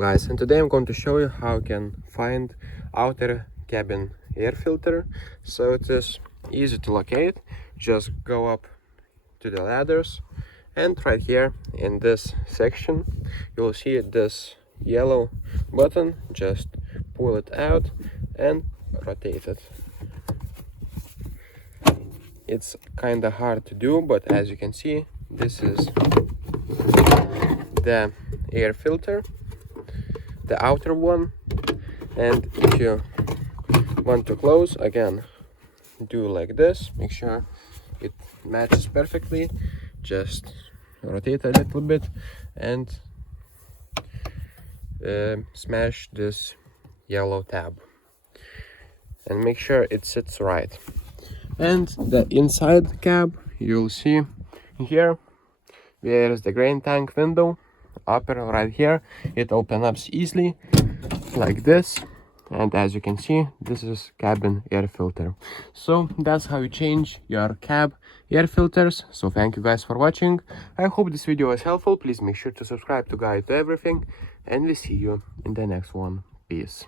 Guys, and today I'm going to show you how you can find outer cabin air filter. So it is easy to locate. Just go up to the ladders, and right here in this section you'll see this yellow button. Just pull it out and rotate it. It's kind of hard to do, but as you can see, this is the air filter, the outer one. And if you want to close, again, do like this. Make sure it matches perfectly. Just rotate a little bit and smash this yellow tab and make sure it sits right. And the inside cab, you'll see here there is the grain tank window upper right here. It opens up easily like this, and as you can see, this is cabin air filter. So that's how you change your cab air filters. So thank you guys for watching. I hope this video was helpful. Please make sure to subscribe to Guide to Everything, and we see you in the next one. Peace.